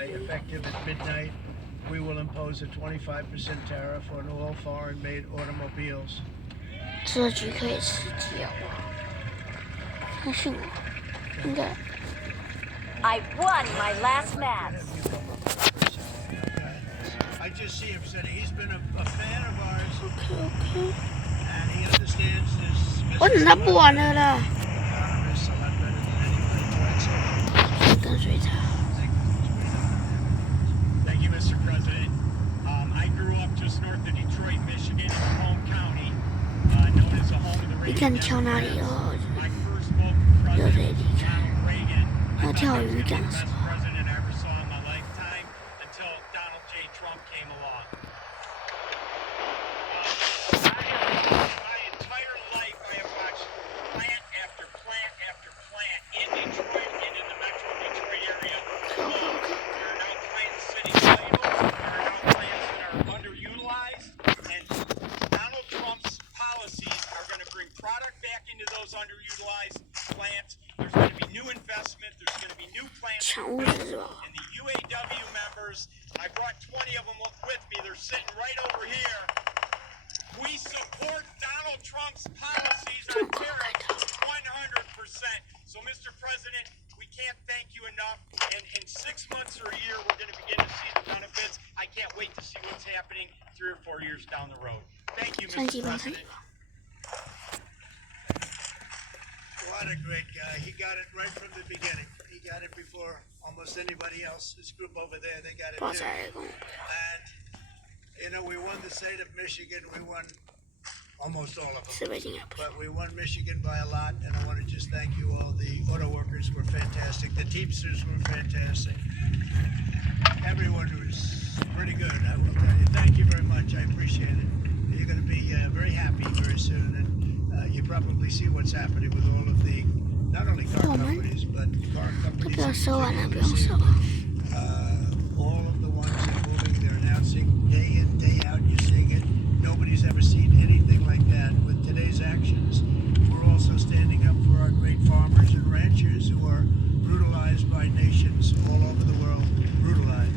Effective at midnight, we will impose a 25% tariff on all foreign-made automobiles. 这局可以吃鸡好不好？相信我，应该。I won my last match. I just see him sitting. He's been a fan of ours, OK。 and he understands this. 我等他不玩了啦。 Economists a lot better than anybody whatsoever. 跟随他。 Thank you, Mr. President. I grew up just north of Detroit, Michigan, in home county, known as the home of the 你 Reagan 看跳哪里哦？ My first vote for 有 President 谁离开？ Ronald Reagan. 要 I 跳 thought he was 鱼 gonna be 干 the 什 best 么？ president I ever saw in my lifetime until Donald J. Trump came along. My entire life, I have watched plant after plant after plant in Detroit and in the metro Detroit area. There are now plants sitting idle. There are now plants that are underutilized. And Donald Trump's policies are going to bring product back into those underutilized plants. There's going to be new investment. There's going to be new plants. 抢物资是吧？ And the UAW members, I brought 20 of them with me. They're sitting right over here. We support Donald Trump's policies on tariffs 100%. So, Mr. President, we can't thank you enough. And in 6 months or a year, we're going to begin to see the benefits. I can't wait to see what's happening 3 or 4 years down the road. Thank you, Mr. President. What a great guy. He got it right from the beginning. He got it before almost anybody else. This group over there, they got it 发 too. 财工。 And, you know, we won the state of Michigan. We won almost all of 是 them. 北京也不错。 But we won Michigan by a lot, and I want to just thank you all. The auto workers were fantastic. The Teamsters were fantastic. Everyone was pretty good, I will tell you. Thank you very much. I appreciate it. You're going to be very happy very soon. And you probably see what's happening with all of the, not only car companies, but car 都 companies. 不要 in 收完了，不用 particular. 收。 All of the ones that are moving, they're announcing day in, day out. You're seeing it. Nobody's ever seen anything like that. With today's actions, we're also standing up for our great farmers and ranchers who are brutalized by nations all over the world. Brutalized.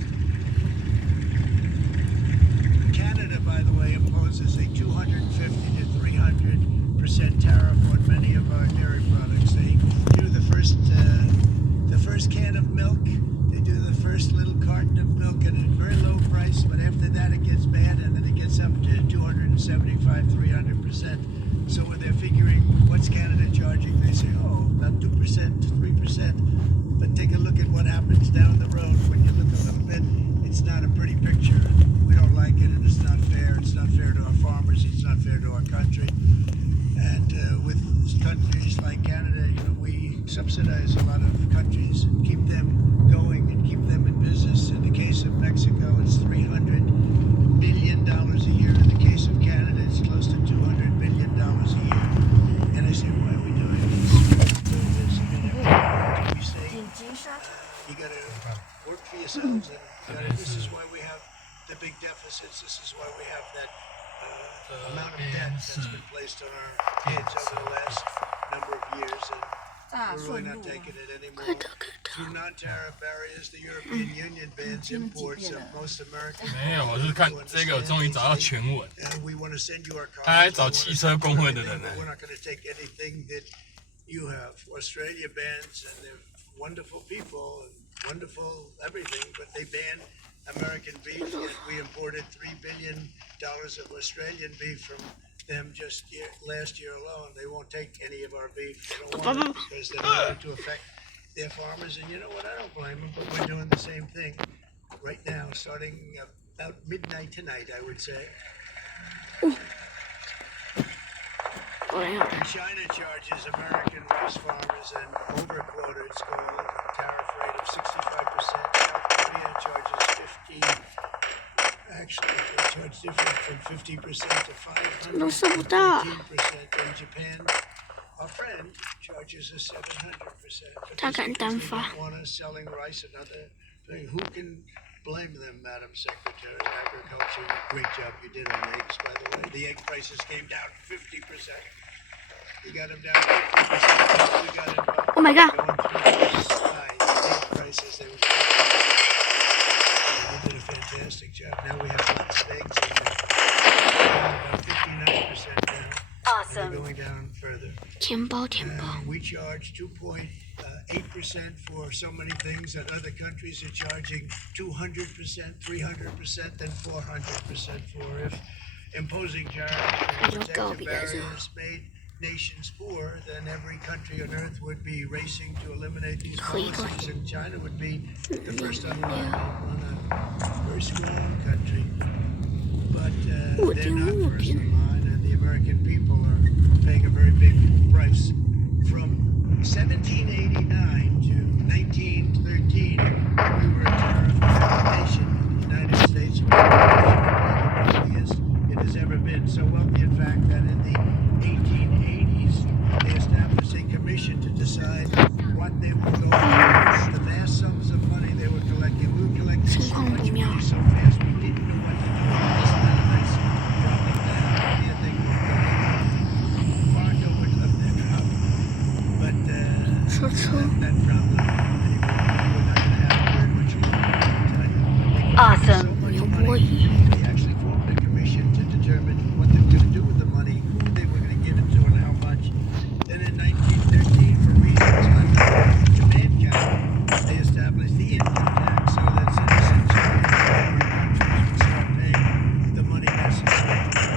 Canada, by the way, imposes a 250 to 300% tariff on many of our dairy products. They do the first can of milk. They do the first little carton of milk at a very low price, but after that it gets bad, and then it gets up to 275, 300%. So when they're figuring what's Canada charging, they say, oh, about 2% to 3%. But take a look at what happens down the road. When you look a little bit, it's not a pretty picture. We don't like it, and it's not fair. It's not fair to our farmers. It's not fair to our country. And with countries like Canada, you know, we subsidize a lot of countries and keep them going and keep them in business. In the case of Mexico, it's $300 billion a year. In the case of Canada, it's close to $200 billion a year. And I say, why are we doing this? Doing this. I mean, everything we say, you got to work for yourselves. And this is why we have the big deficits. This is why we have that amount of debt that's been placed on our heads over the last number of years, and we're really not taking it anymore. 快点，快点！ Through non-tariff barriers, the European Union bans imports of most American 没有，我是看这个，我终于找到全文。 and we want to send you our 他还 cards. 找汽车工会的人呢。 We're not going to take anything that you have. Australia bans, and they're wonderful people and wonderful everything, but they ban American beef, yet we imported $3 billion of Australian beef from them just last year alone. They won't take any of our beef. They don't want it because they don't want it to affect their farmers. And you know what? I don't blame them, but we're doing the same thing right now, starting about midnight tonight, I would say. China charges American rice farmers an overquota, it's called, a tariff rate of 65%. South Korea charges 50%. Actually, they charge different from 50% to 515%. In Japan, our friend charges us 700%. But他敢单 they 发。 don't want us selling rice and other things. Who can blame them, Madam Secretary of Agriculture? Great job you did on eggs, by the way. The egg prices came down 50%. You got them down 50%. We got them Oh my God. going through high egg prices. They were fantastic job. Now we have lots of eggs in there. About 59% down. Awesome. We're going down further. 甜包甜包， We charge 2.8% for so many things that other countries are charging 200%, 300%, and 400% for. If imposing tariffs and protective barriers made nations poor, then every country on earth would be racing to eliminate these policies, and China would be the first on a very strong country. But they're not first in line, and the American people are paying a very big price. From 1789 to 1913, we were a tariff nation. The United States was the wealthiest it has ever been. So wealthy, in fact, that in the 1880s, they established a commission to decide what they were going to do. The vast sums of money they were collecting. We were collecting so much money so fast we didn't know what to do. This nice dropping down. Yeah, they were going. Marco would love that problem. But that problem anyway, we're not going to have very much longer, I'll tell you. Awesome. So much money. They actually formed a commission to determine what they were going to do with the money, who they were going to give it to, and how much. Then in 1913, for reasons unknown to mankind, they established the income tax so that citizens of foreign countries would start paying the money necessary to work.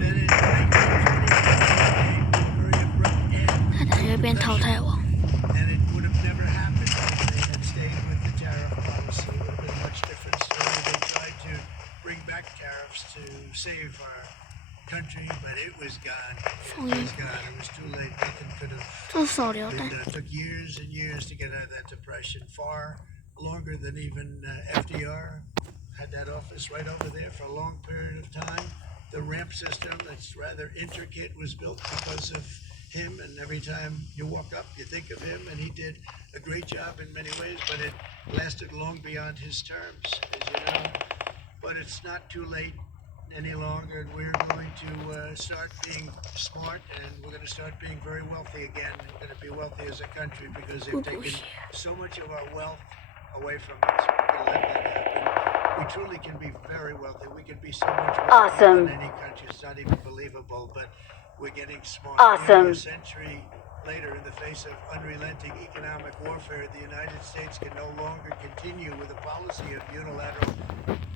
Then in 1921, a very abrupt end. 他在这边淘汰我。 And it would have never happened if they had stayed with the tariff policy. It would have been a much different story. They tried to bring back tariffs to save our country, but it was gone. It was gone. It was too late. Nothing could have. 这是手榴弹， It took years and years to get out of that depression. Far longer than even FDR had that office right over there for a long period of time. The ramp system, that's rather intricate, was built because of him, and every time you walk up you think of him, and he did a great job in many ways, but it lasted long beyond his terms, as you know. But it's not too late any longer, and we're going to start being smart, and we're going to start being very wealthy again. We're going to be wealthy as a country because they've taken so much of our wealth away from us. We're going to let that happen. We truly can be very wealthy. We can be so much wealthier Awesome. than any country. It's not even believable, but we're getting smart. Awesome. Nearly a century later, in the face of unrelenting economic warfare, the United States can no longer continue with a policy of unilateral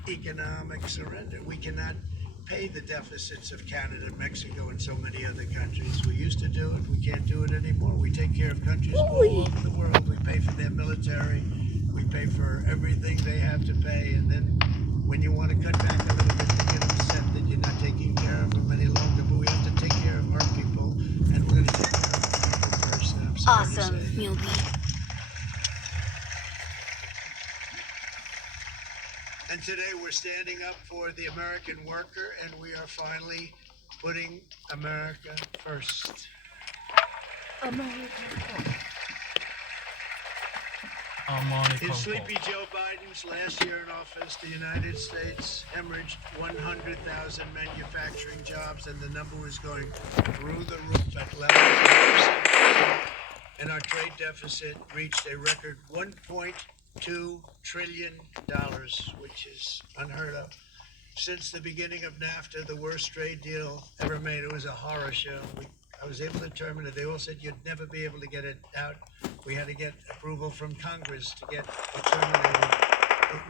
economic surrender. We cannot pay the deficits of Canada, Mexico, and so many other countries. We used to do it. We can't do it anymore. We take care of countries all over the world. We pay for their military. We pay for everything they have to pay. And then when you want to cut back a little bit, they get upset that you're not taking care of them any longer. But we have to take care of our people, and we're going to take care of our people first. I'm sorry to Awesome. say. 牛逼！ And today we're standing up for the American worker, and we are finally putting America first. In Sleepy Joe Biden's last year in office, the United States hemorrhaged 100,000 manufacturing jobs, and the number was going through the roof at levels. And our trade deficit reached a record $1.2 trillion, which is unheard of. Since the beginning of NAFTA, the worst trade deal ever made. It was a horror show. I was able to determine it. They all said you'd never be able to get it out. We had to get approval from Congress to get it terminated.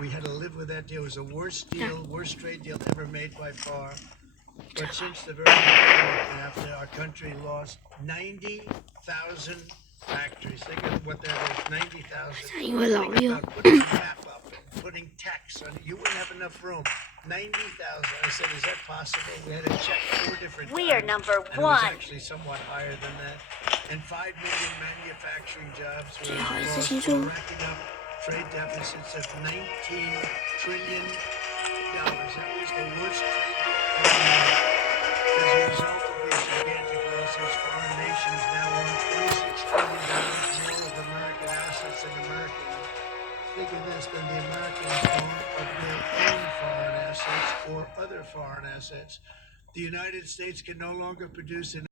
We had to live with that deal. It was the worst deal, worst trade deal ever made by far. But since the very beginning of NAFTA, our country lost 90,000 factories. Think of what that is, 90,000. 因为老 Think 六 about putting a map up, putting tax on it. You wouldn't have enough room. 90,000. I said, is that possible? We had to check 4 different We are times, number and it was one. actually somewhat higher than that. And 5 million manufacturing jobs were 最好一次 lost. 性 We're 说， racking up trade deficits of $19 trillion. That was the worst trade deal ever made. As a result of these gigantic losses, foreign nations now own $26 trillion more of American assets than Americans. Think of this, than the Americans own of their own foreign assets or other foreign assets. The United States can no longer produce enough